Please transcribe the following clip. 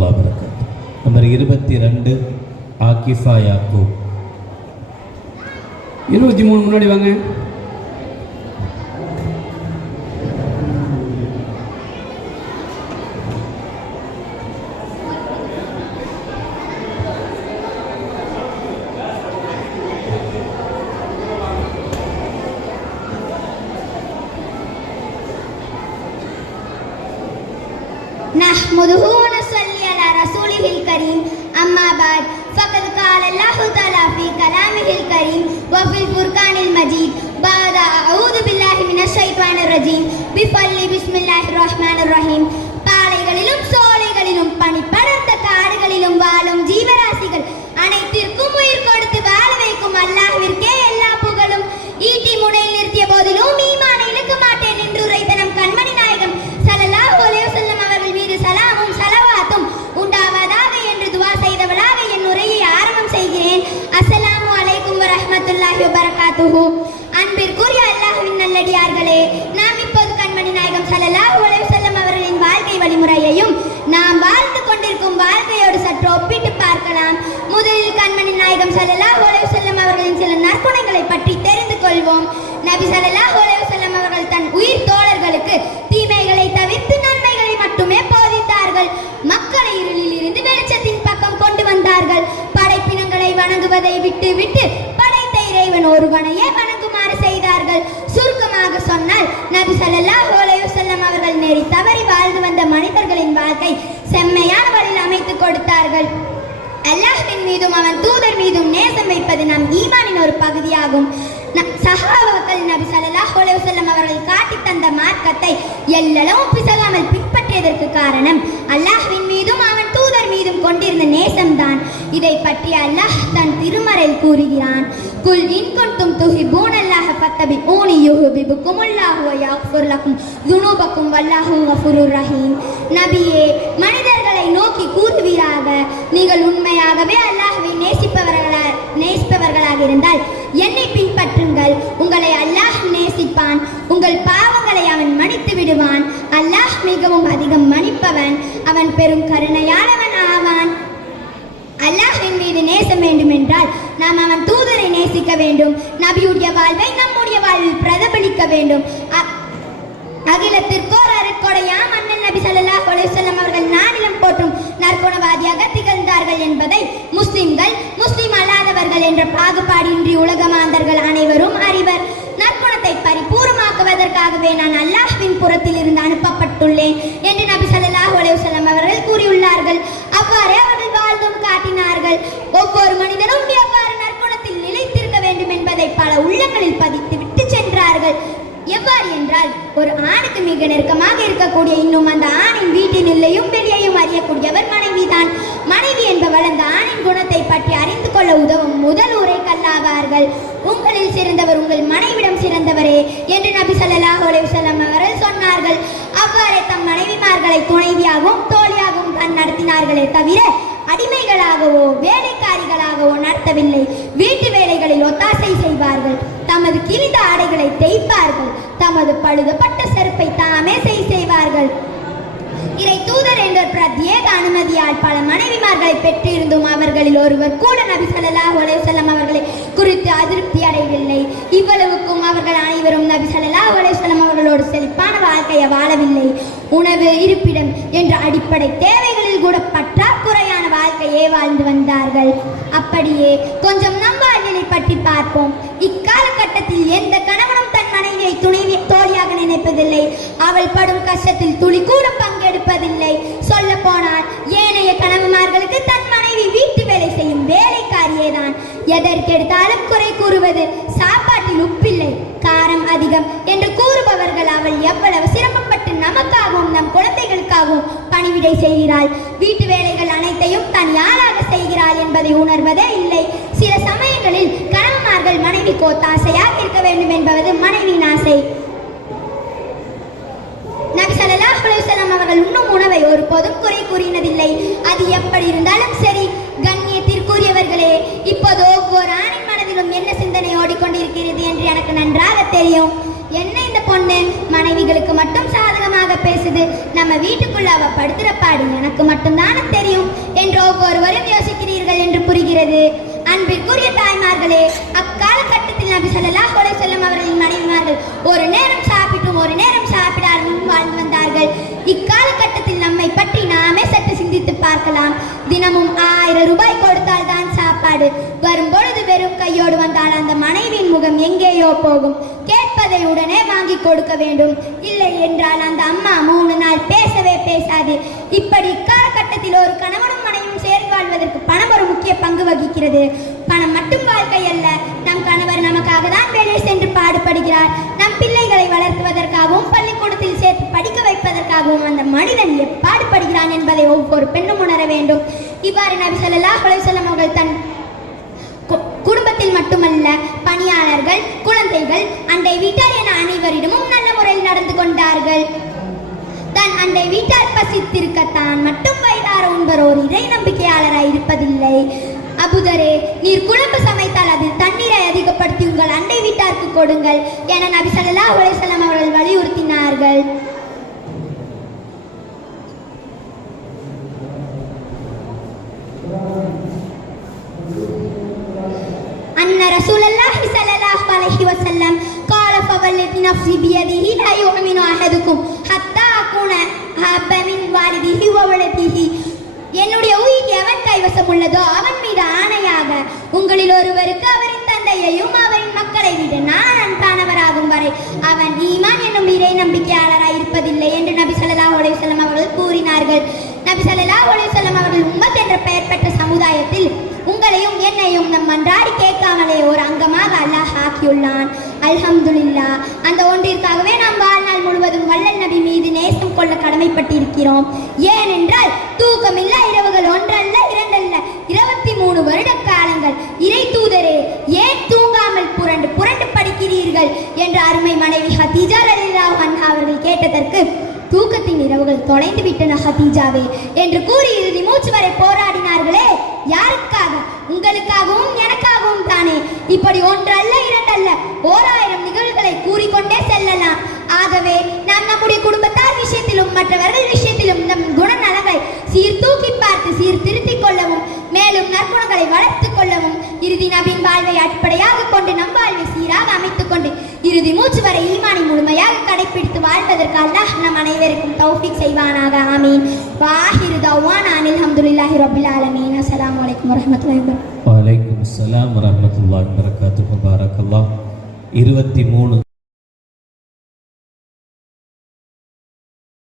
வரமத்துல்லா வரகாத் number இருபத்தி ரெண்டு ஆக்கிஃபா யாக்கூப் இருபத்தி மூணு முன்னாடி வாங்க نحمده ونصلي على رسوله الكريم. أما بعد فقد قال الله تعالى في كلامه الكريم وفي الفرقان المجيد بعد أعوذ بالله من الشيطان الرجيم. بفضل بسم الله الرحمن الرحيم. வாழ்க்கையோடு சற்று ஒப்பிட்டு பார்க்கலாம். முதலில் கண்மணி நாயகம் ஸல்லல்லாஹு அலைஹி வஸல்லம் அவர்களின் சில நற்குணங்களை பற்றி தெரிந்து கொள்வோம். நபி ஸல்லல்லாஹு அலைஹி வஸல்லம் அவர்கள் தன் உயிர் தோழர்களுக்கு தீமைகளை தவிர்த்து நன்மைகளை மட்டுமே போதித்தார்கள். மக்களை இருளில் இருந்து வெளிச்சத்தின் பக்கம் கொண்டு வந்தார்கள். படைப்பினங்களை வணங்குவதை விட்டு விட்டு படைத்த இறைவன் ஒருவனையே வணங்குமாறு செய்தார்கள். சுருக்கமாக சொன்னால் நபி சல்லல்லா வாழ்க்கை செம்மையான வழியில் அமைத்து கொடுத்தார்கள். அல்லாஹின் மீதும் அவன் தூதர் மீதும் நேசம் வைப்பது நம் ஈமானின் ஒரு பகுதியாகும். சஹாபாக்கள் நபி ஸல்லல்லாஹு அலைஹி அவர்கள் காட்டி தந்த மார்க்கத்தை எல்லளவும் பிசகாமல் பின்பற்றியதற்கு காரணம் அல்லாஹ்வின் கொண்டிருந்த நேசம்தான் இதை பற்றி அல்லாஹ் தன் திருமறையில் கூறுகிறான். குல் இன் குன்தும் துஹிபூன் அல்லாஹ் ஊனி யுஹிபுக்கும் அல்லாஹு வ யக்ஃபுர் லக்கும் ذுனூபக்கும் வல்லாஹு ரஹீம். நபியே மனிதர்களை நோக்கி கூறுவீராக. நீங்கள் உண்மையாகவே அல்லாஹ்வை நேசிப்பவர்களா நேசிப்பவர்களாக இருந்தால் என்னை பின்பற்றுங்கள். உங்களை அல்லாஹ் நேசிப்பான். உங்கள் பாவங்களை அவன் மன்னித்து விடுவான். அல்லாஹ் மிகவும் அதிகம் மன்னிப்பவன். அவன் பெரும் கருணையானவன் மீது நேசம் வேண்டும் என்றால் நாம் அவன் தூதரை நேசிக்க வேண்டும். நபியுடைய வாழ்வை நம்முடைய வாழ்வில் பிரதிபலிக்க வேண்டும். அகிலத்திற்கோர் அருக்கொடையாம் அண்ணன் நபி சல்லா அலைஹி அவர்கள் நானிலம் போற்றும் நற்குணவாதியாக திகழ்ந்தார்கள் என்பதை முஸ்லிம்கள் முஸ்லிம் அல்லாதவர்கள் என்ற பாகுபாடின்றி உலக மாந்தர்கள் அனைவரும் அறிவர். நற்குணத்தை பரிபூர்ணமாக்குவதற்காகவே நான் அல்லாஹ்வின் புறத்தில் இருந்து அனுப்பப்பட்டுள்ளேன் என்று நபி ஸல்லல்லாஹு அலைஹி அவர்கள் கூறியுள்ளார்கள். அவ்வாறே அவர்கள் வாழ்ந்தும் காட்டினார்கள். ஒவ்வொரு மனிதனும் எவ்வாறு நற்குணத்தில் நிலைத்திருக்க வேண்டும் என்பதை பல உள்ளங்களில் பதித்து விட்டு சென்றார்கள். எவ்வாறு என்றால் ஒரு ஆணுக்கு மிக நெருக்கமாக இருக்கக்கூடிய இன்னும் அந்த ஆணின் வீட்டின் இல்லையும் வெளியையும் அறியக்கூடியவர் மனைவிதான். மனைவி என்பவள் அந்த ஆணின் குணத்தை பற்றி அறிந்து கொள்ள உதவும் முதல் உரை கல்லாவார்கள் உங்களில் சிறந்தவர் உங்கள் மனைவிடம் சிறந்தவரே என்று நபி ஸல்லல்லாஹு அலைஹி வஸல்லம் அவர்கள் சொன்னார்கள். அவ்வாறே தம் மனைவிமார்களை துணைவியாகவும் தோழியாகவும் கண் நடத்தினார்களே தவிர அடிமைகளாகவோ வேலைக்காரிகளாகவோ நடத்தவில்லை. வீட்டு வேலைகளில் ஒத்தாசை செய்வார்கள். தமது கிழிந்த ஆடைகளை தேய்ப்பார்கள். தமது பழுதுபட்ட செருப்பை தாமே செய் செய்வார்கள். இறை தூதர் என்ற பிரத்யேக அனுமதியால் பல மனைவிமார்களை பெற்றிருந்தும் அவர்களில் ஒருவர் கூட நபி ஸல்லல்லாஹு அலைஹி அவர்களை குறித்து அதிருப்தி அடையவில்லை. இவ்வளவுக்கும் அவர்கள் அனைவரும் நபி ஸல்லல்லாஹு அலைஹி அவர்களோடு செழிப்பான வாழ்க்கையை வாழவில்லை. உணவு இருப்பிடம் என்ற அடிப்படை தேவைகளில் கூட பற்றாக்குறையான வாழ்க்கையே வாழ்ந்து வந்தார்கள். அப்படியே கொஞ்சம் நம் வாழ்வினை பற்றி பார்ப்போம். இக்காலகட்டத்தில் எந்த கணவனும் தன் மனைவியை துணைவி தோழியாக நினைப்பதில்லை. அவள் படும் கஷ்டத்தில் துளி கூட பங்கெடுப்பதில்லை. சொல்ல போனால் ஏனைய கணவன்மார்களுக்கு தன் மனைவி வீட்டு வேலை செய்யும் வேலைக்காரியே தான். எதற்கெடுத்தாலும் குறை கூறுவது சாப்பாட்டில் உப்பில்லை. காரம் அதிகம் என்று பணிவிடை செய்கிறாள். வீட்டு வேலைகள் அனைத்தையும் தான் யாராக செய்கிறாள் என்பதை உணர்வதே இல்லை. சில சமயங்களில் கணவன்மார்கள் மனைவிக்கு ஒத்தாசையாக இருக்க வேண்டும் என்பது மனைவியின் ஆசை. நபி ஸல்லல்லாஹு அலைஹி அவர்கள் உண்ணும் உணவை ஒருபோதும் குறை கூறினதில்லை. அது எப்படி இருந்தாலும் சரி கண்ணியத்திற்குரியவர்களே இப்போது ஒவ்வொரு ஆணின் மனதிலும் என்ன சிந்தனை ஓடிக்கொண்டிருக்கிறது என்று எனக்கு நன்றாக தெரியும். என்ன இந்த பொண்ணு? மனைவிகளுக்கு மட்டும் சார் பேசுது. நம்ம வீட்டுக்குள்ள அவ படுத்துற பாடு எனக்கு மட்டும்தானே தெரியும் என்று ஒவ்வொருவரும் யோசிக்கிறீர்கள் என்று புரிகிறது. அன்பிற்குரிய தாய்மார்களே அக்காலகட்டத்தில் நபி ஸல்லல்லாஹு கொலை செல்லும் அவர்களின் மனைவிமார்கள் ஒரு நேரம் சாப்பிட்டும் ஒரு நேரம் சாப்பிடாமலும் வாழ்ந்து வந்தார்கள். இக்காலகட்டத்தில் நம்மை பற்றி நாமே சற்று சிந்தித்து பார்க்கலாம். தினமும் ஆயிரம் ரூபாய் கொடுத்தால் தான் சாப்பாடு. வரும் பொழுது வெறும் கையோடு வந்தால் அந்த மனைவியின் முகம் எங்கேயோ போகும். கேட்பதை உடனே வாங்கி கொடுக்க வேண்டும். இல்லை என்றால் அந்த அம்மா மூணு நாள் பேசவே பேசாது. இப்படி இக்காலகட்டத்தில் ஒரு கணவனும் மனைவியும் சேர்ந்து வாழ்வதற்கு பணம் ஒரு முக்கிய பங்கு வகிக்கிறது. பணம் மட்டும் வாழ்க்கை அல்ல நம் கணவர் நமக்காக தான் வெளியே சென்று பாடுபடுகிறார். நம் பிள்ளைகளை வளர்த்துவதற்காகவும் பள்ளிக்கூடத்தில் சேர்த்து படிக்க வைப்பதற்காகவும் அந்த மனிதன் பாடுபடுகிறான் என்பதை ஒவ்வொரு பெண்ணும் உணர வேண்டும். இவ்வாறு நபி ஸல்லல்லாஹு அலைஹி அவர்கள் தன் கு- குடும்பத்தில் மட்டுமல்ல பணியாளர்கள் குழந்தைகள் அண்டை வீட்டார் என அனைவரிடமும் நல்ல முறையில் நடந்து கொண்டார்கள். தன் அண்டை வீட்டார் பசித்திருக்க தான் மட்டும் வயிறார உண்பரோர் இறை நம்பிக்கையாளராய் இருப்பதில்லை. அபுதரே நீர் குழம்பு சமைத்தால் அதில் தண்ணீரை அதிகப்படுத்தி உங்கள் அண்டை வீட்டாருக்கு கொடுங்கள் என நபி சல்லா அலைஹி அவர்கள் வலியுறுத்தினார்கள். عليه وسلم قال فوالذي نفسي بيده لا يؤمن أحدكم حتى أكون أحب من والده وولده என்னுடைய உயிர் எவன் கைவசம் உள்ளதோ அவன் மீது ஆணையாக உங்களில் ஒருவருக்கு அவரின் தந்தையையும் அவரின் மக்களை விட நான் அன்பானவராகும் வரை அவன் ஈமான் என்னும் இறை நம்பிக்கையாளராய் இருப்பதில்லை என்று நபி ஸல்லல்லாஹு அலைஹி வஸல்லம் அவர்கள் கூறினார்கள் நபி சல்லா அலைஹி அவர்கள் உம்மத் என்ற பெயர் பெற்ற சமுதாயத்தில் உங்களையும் என்னையும் நம் அன்றாடி கேட்காமலே ஒரு அங்கமாக அல்லாஹ் ஆக்கியுள்ளான். அல்ஹம்துல்லா அந்த ஒன்றிற்காகவே நாம் வாழ்நாள் முழுவதும் வள்ளல் நபி மீது நேசம் கொள்ள கடமைப்பட்டிருக்கிறோம். ஏனென்றால் தூக்கமில்லா இரவுகள் ஒன்றல்ல இரண்டல்ல இருபத்தி மூணு வருட காலங்கள். இறை தூதரே ஏன் தூங்காமல் புரண்டு புரண்டு படிக்கிறீர்கள்? என்ற அருமை மனைவி ஹதீஜா ரலியல்லாஹு அன்ஹா அவர்கள் கேட்டதற்கு தூக்கத்தின் இரவுகள் தொலைந்து விட்டன ஹதீஜாவே என்று கூறி இறுதி மூச்சு வரை போராடினார்களே. யாருக்காக? உங்களுக்காகவும் எனக்காகவும் தானே. இப்படி ஒன்றல்ல இரண்டல்ல ஓராயிரம் நிகழ்வுகளை கூறிக்கொண்டே செல்லலாம். ஆகவே நாம் நம்முடைய குடும்பத்தார் விஷயத்திலும் மற்றவர்கள் விஷயத்திலும் நம் குணநலங்களை சீர்தூக்கி பார்த்து சீர்திருத்திக் கொள்ளவும் மேலும் நற்குணங்களை வளர்த்துக் கொள்ளவும் இறுதி நபின் வாழ்வை அடிப்படையாக கொண்டு நம் வாழ்வை சீராக அமைத்துக் கொண்டு இறுதி மூச்சு வரையில் வாழ்வதற்கு அல்லாஹ் நம் அனைவருக்கும் தௌஃபிக் செய்வானாக. ஆமீன். வாஹிரு தவான் அனில் அஹமதுல்லாஹி ரபில் ஆலமீன். அஸ்லாம் அலைக்கும் வரமத்துல வலைக்கம் அஸ்லாம் அஸ்ஸலாம் வரகாத்து வபரகாத்துஹு பாரக்கல்லாஹ். இருபத்தி மூணு